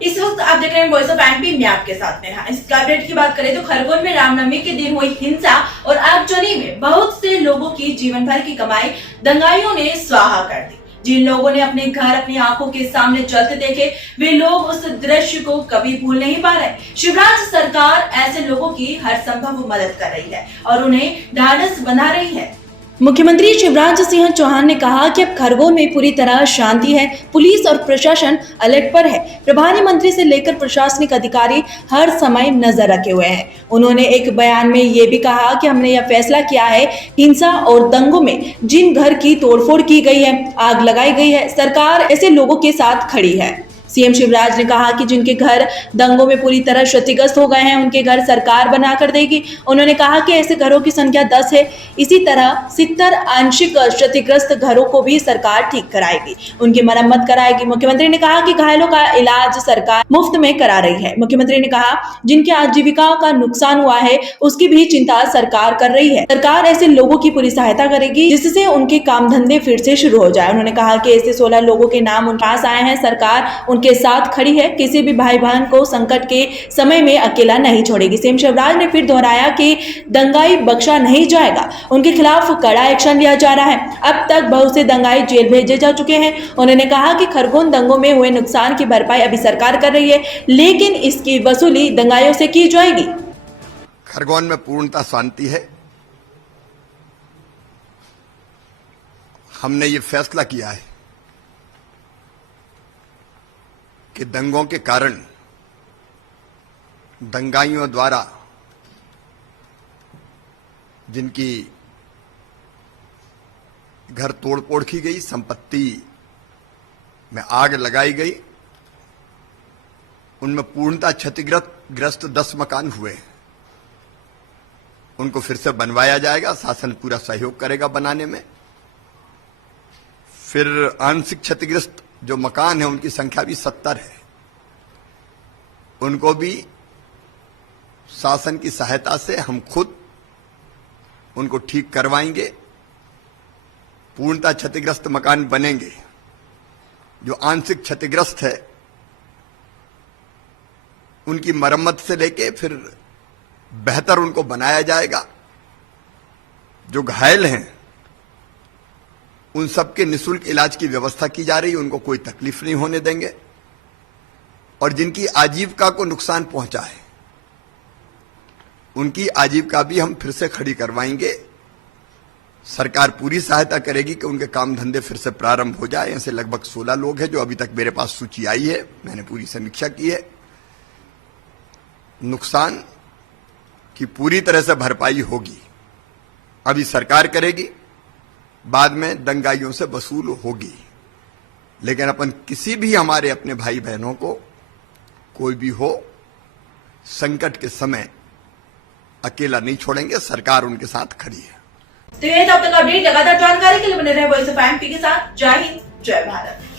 इस वक्त आप देख रहे हैं वॉइस ऑफ एमपी, मैं आपके साथ में। इस अपडेट की बात करें तो खरगोन में रामनवमी के दिन हुई हिंसा और आगजनी में बहुत से लोगों की जीवन भर की कमाई दंगाइयों ने स्वाहा कर दी। जिन लोगों ने अपने घर अपनी आंखों के सामने जलते देखे, वे लोग उस दृश्य को कभी भूल नहीं पा रहे। शिवराज सरकार ऐसे लोगों की हर संभव मदद कर रही है और उन्हें ढाढ़स बना रही है। मुख्यमंत्री शिवराज सिंह चौहान ने कहा कि अब खरगोन में पूरी तरह शांति है, पुलिस और प्रशासन अलर्ट पर है। प्रभारी मंत्री से लेकर प्रशासनिक अधिकारी हर समय नजर रखे हुए हैं। उन्होंने एक बयान में ये भी कहा कि हमने यह फैसला किया है, हिंसा और दंगों में जिन घर की तोड़फोड़ की गई है, आग लगाई गई है, सरकार ऐसे लोगों के साथ खड़ी है। सीएम शिवराज ने कहा कि जिनके घर दंगों में पूरी तरह क्षतिग्रस्त हो गए हैं, उनके घर सरकार बनाकर देगी। उन्होंने कहा कि ऐसे घरों की संख्या 10 है। इसी तरह 70 आंशिक क्षतिग्रस्त घरों को भी सरकार ठीक कराएगी, उनकी मरम्मत कराएगी। मुख्यमंत्री ने कहा कि घायलों का इलाज सरकार मुफ्त में करा रही है। मुख्यमंत्री ने कहा जिनकी आजीविका का नुकसान हुआ है, उसकी भी चिंता सरकार कर रही है। सरकार ऐसे लोगों की पूरी सहायता करेगी जिससे उनके काम धंधे फिर से शुरू हो जाए। उन्होंने कहा कि ऐसे 16 लोगों के नाम उनके पास आए हैं, सरकार उनके साथ खड़ी है, किसी भी भाई बहन को संकट के समय में अकेला नहीं छोड़ेगी। सीएम शिवराज ने फिर दोहराया कि दंगाई बख्शा नहीं जाएगा, उनके खिलाफ कड़ा एक्शन लिया जा रहा है। अब तक बहुत से दंगाई जेल भेजे जा चुके हैं। उन्होंने कहा कि खरगोन दंगों में हुए नुकसान की भरपाई अभी सरकार कर रही है, लेकिन इसकी वसूली दंगाइयों से की जाएगी। खरगोन में पूर्णतः शांति है। हमने ये फैसला किया है कि दंगों के कारण दंगाइयों द्वारा जिनकी घर तोड़फोड़ की गई, संपत्ति में आग लगाई गई, उनमें पूर्णतः क्षतिग्रस्त 10 मकान हुए। उनको फिर से बनवाया जाएगा, शासन पूरा सहयोग करेगा बनाने में। फिर आंशिक क्षतिग्रस्त जो मकान है उनकी संख्या भी 70 है, उनको भी शासन की सहायता से हम खुद उनको ठीक करवाएंगे। पूर्णतः क्षतिग्रस्त मकान बनेंगे। जो आंशिक क्षतिग्रस्त है उनकी मरम्मत से लेके फिर बेहतर उनको बनाया जाएगा। जो घायल हैं उन सबके निःशुल्क इलाज की व्यवस्था की जा रही है, उनको कोई तकलीफ नहीं होने देंगे। और जिनकी आजीविका को नुकसान पहुंचा है उनकी आजीविका भी हम फिर से खड़ी करवाएंगे। सरकार पूरी सहायता करेगी कि उनके काम धंधे फिर से प्रारंभ हो जाए। ऐसे लगभग 16 लोग हैं जो अभी तक मेरे पास सूची आई है, मैंने पूरी समीक्षा की है। नुकसान की पूरी तरह से भरपाई होगी, अभी सरकार करेगी, बाद में दंगाइयों से वसूल होगी। लेकिन अपन किसी भी हमारे अपने भाई बहनों को, कोई भी हो, संकट के समय अकेला नहीं छोड़ेंगे। सरकार उनके साथ खड़ी है। तो ये तब तक अपडेट, लगातार जानकारी के लिए बने रहे वॉइस ऑफ एमपी के साथ। जय हिंद, जय भारत।